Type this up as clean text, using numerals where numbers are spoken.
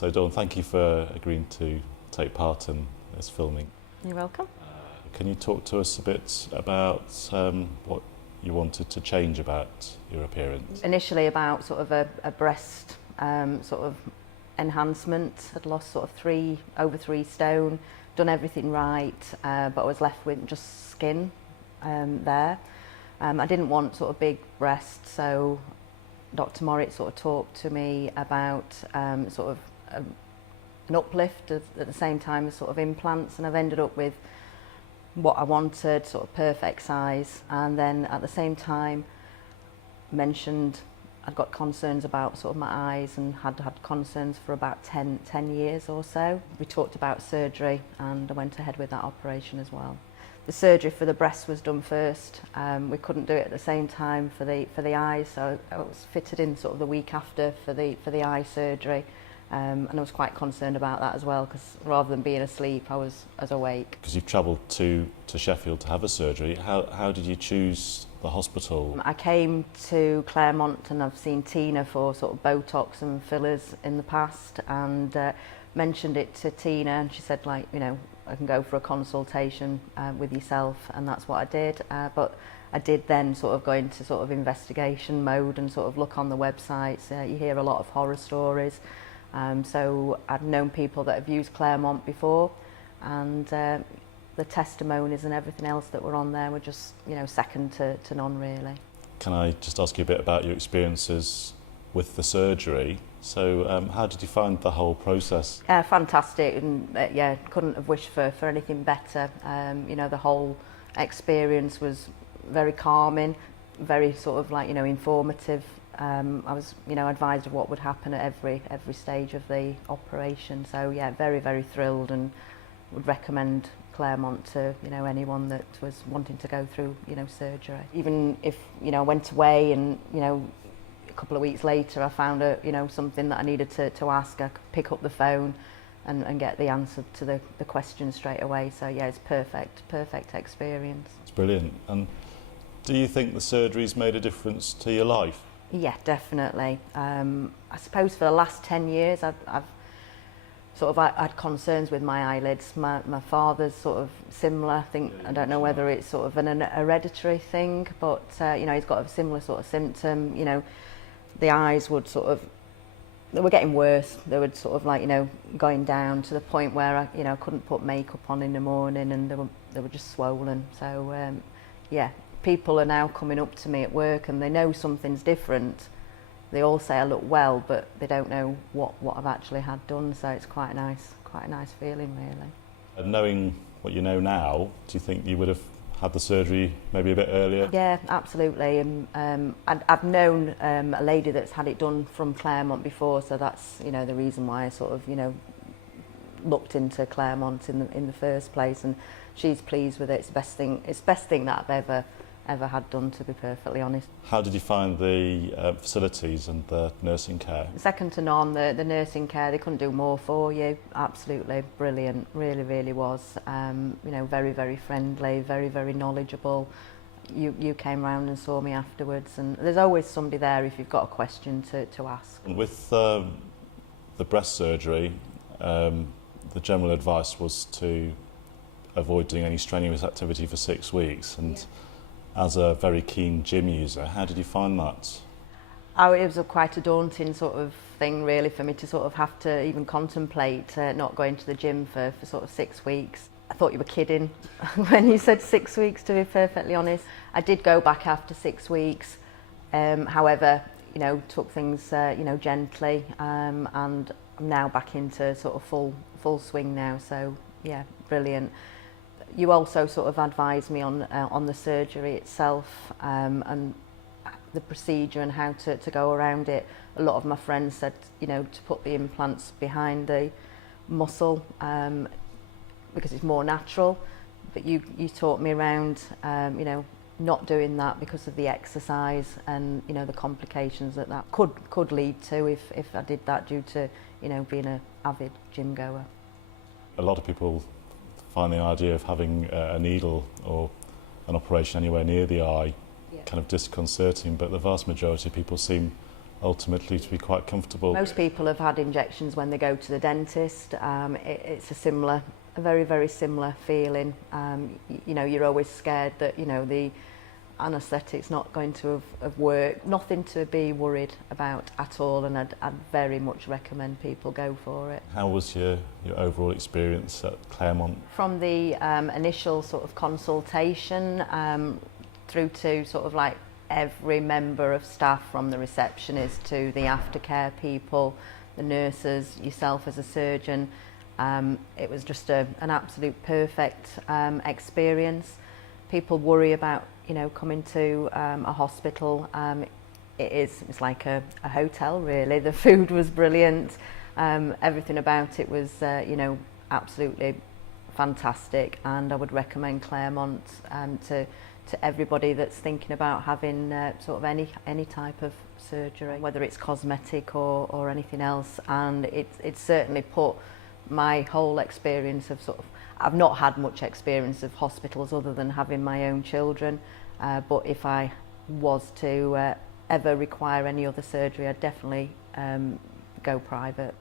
So Dawn, thank you for agreeing to take part in this filming. You're welcome. Can you talk to us a bit about what you wanted to change about your appearance? Initially about sort of a breast sort of enhancement. I'd lost sort of over 3 stone, done everything right, but I was left with just skin there. I didn't want sort of big breasts, so Dr. Morritt sort of talked to me about sort of an uplift at the same time as sort of implants, and I've ended up with what I wanted, sort of perfect size, and then at the same time mentioned I'd got concerns about sort of my eyes and had concerns for about 10 years or so. We talked about surgery and I went ahead with that operation as well. The surgery for the breast was done first. We couldn't do it at the same time for the eyes, so I was fitted in sort of the week after for the eye surgery. And I was quite concerned about that as well, because rather than being asleep, I was awake. Because you've travelled to Sheffield to have a surgery, how did you choose the hospital? I came to Claremont and I've seen Tina for sort of Botox and fillers in the past, and mentioned it to Tina, and she said, like, you know, I can go for a consultation with yourself, and that's what I did. But I did then sort of go into sort of investigation mode and sort of look on the websites. You hear a lot of horror stories. So I'd known people that have used Claremont before, and the testimonies and everything else that were on there were just, you know, second to none really. Can I just ask you a bit about your experiences with the surgery? So how did you find the whole process? Fantastic, and yeah, couldn't have wished for anything better. You know, the whole experience was very calming, very sort of like, you know, informative. I was, you know, advised of what would happen at every stage of the operation. So yeah, very thrilled, and would recommend Claremont to, you know, anyone that was wanting to go through, you know, surgery. Even if, you know, I went away and, you know, a couple of weeks later I found you know, something that I needed to ask, I could pick up the phone and get the answer to the question straight away. So yeah, it's perfect experience. It's brilliant. And do you think the surgery's made a difference to your life? Yeah, definitely. I suppose for the last 10 years I've sort of had concerns with my eyelids. My father's sort of similar. I don't know whether it's sort of an hereditary thing, but you know, he's got a similar sort of symptom. You know, the eyes would they were getting worse. They would sort of like, you know, going down to the point where I, you know, couldn't put makeup on in the morning, and they were just swollen. So yeah. People are now coming up to me at work and they know something's different. They all say I look well, but they don't know what I've actually had done. So it's quite a nice feeling, really. And knowing what you know now, do you think you would have had the surgery maybe a bit earlier? Yeah, absolutely. I've known a lady that's had it done from Claremont before, so that's, you know, the reason why I sort of, you know, looked into Claremont in the first place, and she's pleased with it. It's the best thing that I've ever had done, to be perfectly honest. How did you find the facilities and the nursing care? Second to none. The nursing care, they couldn't do more for you. Absolutely brilliant, really was. You know, very friendly, very knowledgeable. You came round and saw me afterwards, and there's always somebody there if you've got a question to ask. With the breast surgery, the general advice was to avoid doing any strenuous activity for 6 weeks, and yeah. As a very keen gym user, how did you find that? It was quite a daunting sort of thing, really, for me to sort of have to even contemplate not going to the gym for sort of 6 weeks. I thought you were kidding when you said 6 weeks, to be perfectly honest. I did go back after 6 weeks, however, you know, took things you know, gently, and I'm now back into sort of full swing now. So yeah, brilliant. You also sort of advised me on the surgery itself, and the procedure and how to go around it. A lot of my friends said, you know, to put the implants behind the muscle because it's more natural, but you taught me around, you know, not doing that because of the exercise and, you know, the complications that could lead to if I did that due to, you know, being an avid gym goer. A lot of people find the idea of having a needle or an operation anywhere near the eye kind of disconcerting, but the vast majority of people seem ultimately to be quite comfortable. Most people have had injections when they go to the dentist. It's a very, very similar feeling. You know, you're always scared that, you know, the anaesthetic's not going to have worked. Nothing to be worried about at all, and I'd very much recommend people go for it. How was your overall experience at Claremont? From the initial sort of consultation through to sort of like every member of staff, from the receptionist to the aftercare people, the nurses, yourself as a surgeon, it was just an absolute perfect experience. People worry about, you know, coming to a hospital. It's like a hotel, really. The food was brilliant. Everything about it was, you know, absolutely fantastic, and I would recommend Claremont to everybody that's thinking about having sort of any type of surgery, whether it's cosmetic or anything else. And it's certainly put my whole experience of I've not had much experience of hospitals other than having my own children, but if I was to ever require any other surgery, I'd definitely go private.